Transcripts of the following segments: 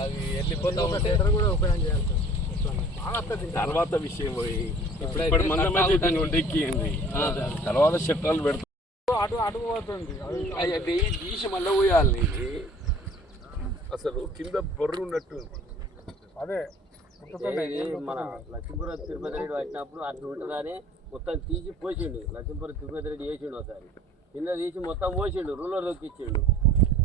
అది వెళ్ళిపోతా ఉంటే తర్వాత విషయం ఇప్పుడు అవుతుంది. దీన్ని అదే. తర్వాత చట్టాలు పెడతాం అటు అటు పోతుంది. అయ్యా నెయ్యి తీసి మళ్ళీ పోయాలి అసలు కింద బొర్రు ఉన్నట్టు అదే మన లక్ష్మీపురం తిరుపతి రెడ్డి వచ్చినప్పుడు అట్లా ఉంటుందని మొత్తం తీసి పోసిండు. లక్ష్మీపురం తిరుపతి రెడ్డి వేసిండు ఒకసారి. కింద తీసి మొత్తం పోసిండు రూలర్ దొక్కిచ్చిండు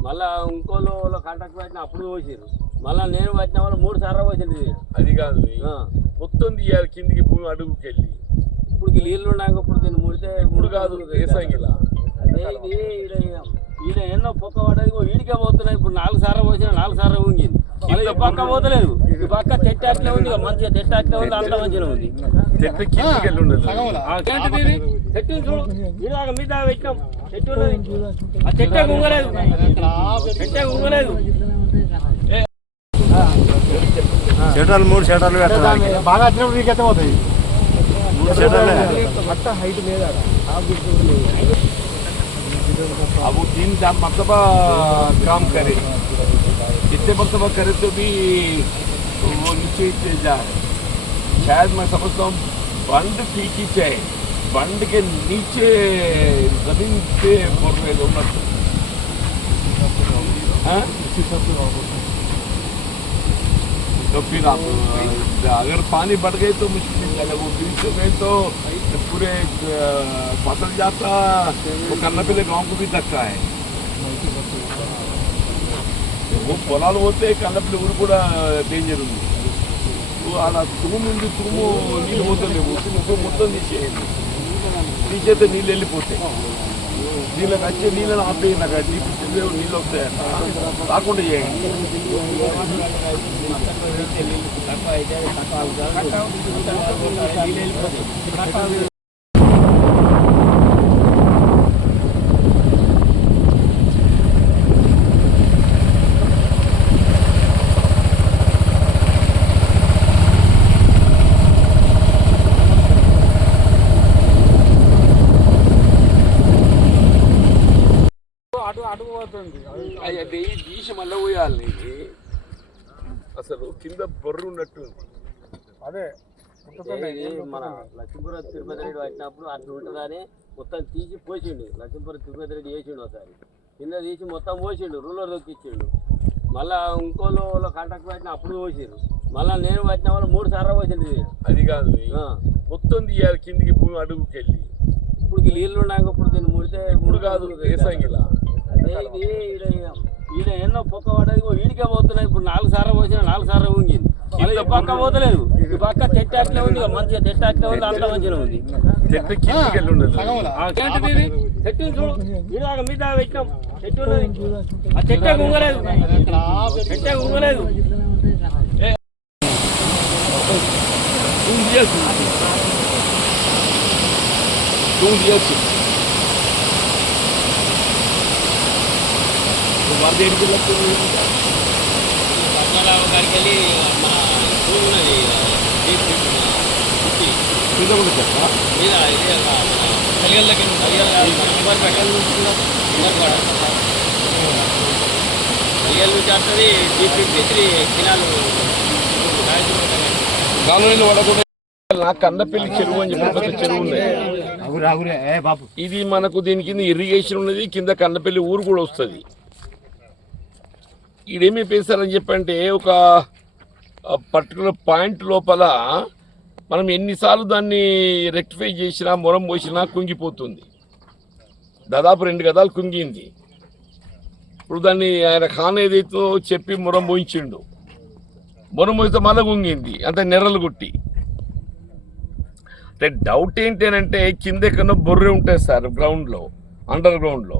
మళ్ళా ఇంకోలో వాళ్ళ కాంటాక్ట్ పెట్టిన అప్పుడు పోసిండు మళ్ళా నేను పట్టిన వాళ్ళు మూడు సార్లు ఇది. అది కాదు ఆ. మొత్తం తీయాలి కిందికి భూమి అడుగుకెళ్ళి. ఇప్పుడు ఈ నీళ్ళు ఉన్నాక ఇప్పుడు దీన్ని ముడితే ఇప్పుడు కాదు అదే ఇది ఈడ ఈడ ఎన్నో పొక్క పడ్డది ఇగో ఈడికే పోతున్నాయి. ఇప్పుడు నాలుగు సార్లు పోసిన నాలుగు సార్లు ఊంగింది. ఈ పక్క పోతలేదు. ఈ పక్క తెట్టు అట్లే ఉంది ఇక మంచిగా తెట్టు అట్లే ఉంది అంత మంచిగా ఉంది. చెట్టు కిందికి వెళ్ళి ఉండదు. ఆ చెట్టు చెట్టు చూడు. మీద పెట్టినాం. చెట్టు ఉన్నది. ఆ చెట్టే గుంగలేదు చెట్టే గుంగలేదు షటర్లు మూడు షటర్లు పెట్టాలి బాగా వచ్చినప్పుడు నీకైతే పోతాయి మూడు షటర్లే మొత్తం హైట్ లేదా अब वो तीन चार मरतबा काम करे कितने मरतबा करे तो भी वो नीचे ही जा रहे शायद मैं समझता हूँ बंड पीछे चाहे बंड के नीचे जमीन पे बोल रहे लोग मत हाँ? तो फिर आप अगर पानी बढ़ गए तो मुश्किल है वो बीच से गए तो पूरे अ, फसल जाता वो करना पहले गांव को भी धक्का है वो పొలాలు పోతే కన్నపల్లి ఊరు కూడా డేంజర్ ఉంది ఓ ఆడ తురుము ఉంది తురుము నీళ్ళు పోతలేవు తురుము మొత్తం తీసేయండి తీసేస్తే నీళ్ళు వెళ్ళిపోతాయి నీళ్ళకి వచ్చే నీళ్ళని ఆపేయండి అక్కడ డీప్ నీళ్ళు వస్తాయంట రాకుండా చేయండి అటు నెయ్యి తీసి మళ్ళీ పోయాలి అసలు కింద బొర్రు ఉన్నట్టు అదే మన లక్ష్మీపురం తిరుపతి రెడ్డి వచ్చినప్పుడు అట్లా ఉంటుందని మొత్తం తీసి పోసిండు. లక్ష్మీపురం తిరుపతి రెడ్డి వేసిండు ఒకసారి. కింద తీసి మొత్తం పోసిండు రూలర్ దొక్కిచ్చిండు మళ్ళా ఇంకోలో వాళ్ళ కాంటాక్ట్ పెట్టిన అప్పుడు పోసిండు మళ్ళా నేను పట్టిన వాళ్ళు మూడు సార్లు పోసిండు. అది కాదు ఆ. మొత్తం తీయాలి కిందికి భూమి అడుగుకెళ్ళి. ఇప్పుడు ఈ నీళ్ళు ఉన్నాక ఇప్పుడు దీన్ని ముడితే ఇప్పుడు కాదు వేసంగిలా అదే ఇది ఈడ ఈడ ఎన్నో పొక్క పడ్డది ఇగో ఈడికే పోతున్నాయి. ఇప్పుడు నాలుగు సార్లు పోసిన నాలుగు సార్లు ఊంగింది. ఈ పక్క పోతలేదు. ఈ పక్క తెట్టు అట్లే ఉంది మంచిగా తెట్టు అట్లే ఉంది అంత మంచిగా ఉంది. చెట్టు చూడు. మీద చెట్టు ఉన్నది. ఆ చెట్టే గుంగలేదు చెట్టే ఇయర్స్ టూ ఇయర్స్ వరద ఎడికి పద్మనాభ గారికి వెళ్ళి మన స్కూల్ ఉన్నది చెప్పా మీద ఇది కలిగల్లకి కలిగల్ నుంచి వస్తుంది టీ ఫిఫ్టీ త్రీ కినాలు. కాలనీలో పడకుండా నా కన్నపల్లి చెరువు అని చెప్పి చెరువు ఉన్నాయి ఇది మనకు దీని కింద ఇరిగేషన్ ఉన్నది కింద కన్నపల్లి ఊరు కూడా వస్తుంది. ఈడేమి పేశారని చెప్పంటే ఒక పర్టికులర్ పాయింట్ లోపల మనం ఎన్నిసార్లు దాన్ని రెక్టిఫై చేసినా మొరం పోసినా కుంగిపోతుంది. దాదాపు రెండు గదాలు కుంగింది. ఇప్పుడు దాన్ని ఆయన ఖాన్ ఏదైతే చెప్పి మొరం పోయించిండు మొరం పోయితే మళ్ళీ కుంగింది అంత నెర్రలు కొట్టి. అంటే డౌట్ ఏంటి అని అంటే కింద ఎక్కడో బొర్రె ఉంటాయి సార్ గ్రౌండ్లో అండర్ గ్రౌండ్లో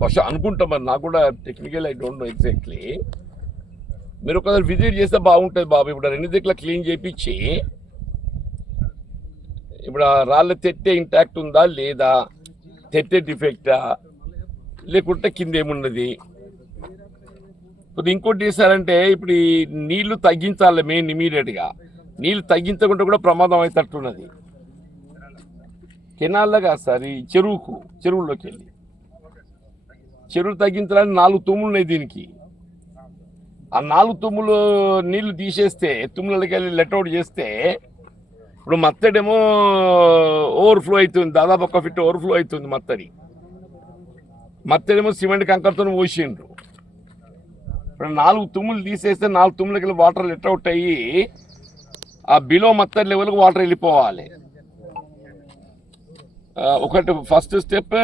బహుశా అనుకుంటాం మరి నాకు కూడా technical I don't know exactly మీరు ఒకసారి విజిట్ చేస్తే బాగుంటుంది బాబు. ఇప్పుడు రెండు దిక్కుల క్లీన్ చేయించి ఇప్పుడు ఆ రాళ్ళ తెట్టే ఇంటాక్ట్ ఉందా లేదా? తెట్టే డిఫెక్టా లేకుంటే కింద ఏమున్నది? కొద్దిగా ఇంకోటి చేశారంటే ఇప్పుడు ఈ నీళ్ళు తగ్గించాలి మెయిన్ ఇమీడియట్గా నీళ్ళు తగ్గించకుండా కూడా ప్రమాదం అవుతట్టున్నది కెనాల్లో కాదు సార్ ఈ చెరువుకు చెరువులోకి వెళ్ళి చెరువు తగ్గించాలని నాలుగు తుమ్ములు ఉన్నాయి దీనికి. ఆ నాలుగు తుమ్ములు నీళ్ళు తీసేస్తే తుమ్ములకి వెళ్ళి లెట్అవుట్ చేస్తే ఇప్పుడు మత్తడేమో ఓవర్ఫ్లో అవుతుంది దాదాపు ఒక ఫిట్ ఓవర్ఫ్లో అవుతుంది మత్తడి. మత్తడేమో సిమెంట్ కంకరతో పోసిండ్రు. ఇప్పుడు నాలుగు తుమ్ములు తీసేస్తే నాలుగు తుమ్ములకి వెళ్ళి వాటర్ లెట్అవుట్ అయ్యి ఆ బిలో మత్తడి లెవెల్కి వాటర్ వెళ్ళిపోవాలి. ఒకటి ఫస్ట్ స్టెప్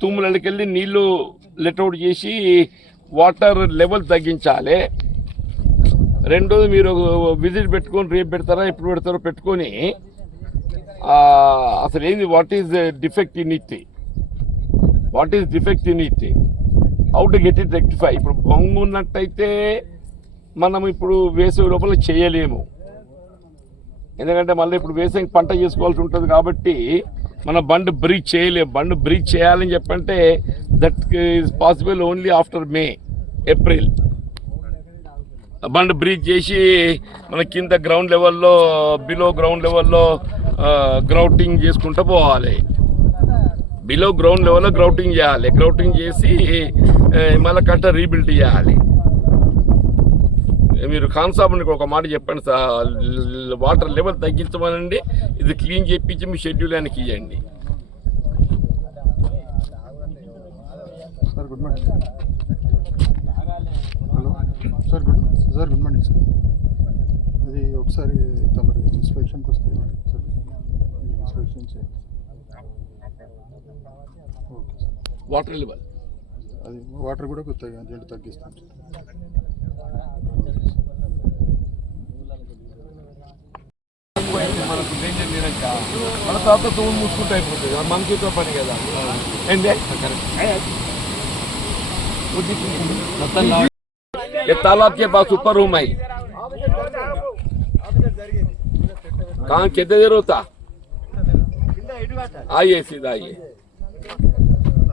తుమ్ములకి వెళ్ళి నీళ్ళు లెట్అవుట్ చేసి వాటర్ లెవెల్ తగ్గించాలి. రెండోది మీరు విజిట్ పెట్టుకొని రేపు పెడతారా ఎప్పుడు పెడతారో పెట్టుకొని అసలు ఏంది what is defect in it? What is defect in it? How to get it rectify? ఇప్పుడు బొంగు ఉన్నట్టయితే మనం ఇప్పుడు వేసవి లోపల చేయలేము. ఎందుకంటే మళ్ళీ ఇప్పుడు వేసవి పంట చేసుకోవాల్సి ఉంటుంది కాబట్టి మన బండ్ బ్రీచ్ చేయలేము బండ్ బ్రీచ్ చేయాలని చెప్పంటే that is possible only after May April. Bund breach చేసి మన కింద గ్రౌండ్ లెవెల్లో బిలో గ్రౌండ్ లెవెల్లో గ్రౌటింగ్ చేసుకుంటూ పోవాలి. బిలో గ్రౌండ్ లెవెల్లో గ్రౌటింగ్ చేయాలి. గ్రౌటింగ్ చేసి మళ్ళీ కట్ట రీబిల్డ్ చేయాలి. మీరు కాన్సాబ్కి ఒక మాట చెప్పండి సార్. Water level తగ్గించమనండి. ఇది క్లీన్ చేయించి మీ షెడ్యూల్ ఆయనకి ఇవ్వండి sir good morning. Hello. Sir good sir good morning sir. అది ఒకసారి తమరి ఇన్స్పెక్షన్కి వస్తే సార్ ఇన్స్పెక్షన్ చేయండి. Okay sir. Water level. అది వాటర్ కూడా కొద్దిగా దీంట్లో తగ్గిస్తాం మనకు డేంజర్ లేనక్క మన తర్వాత తూము మూసుకుంటే అయిపోతుంది అది మనకితో పని కదా ఏంటి ये तालाब के पास ऊपर रूम है कहाँ कितने देर होता आइए सीधा आइए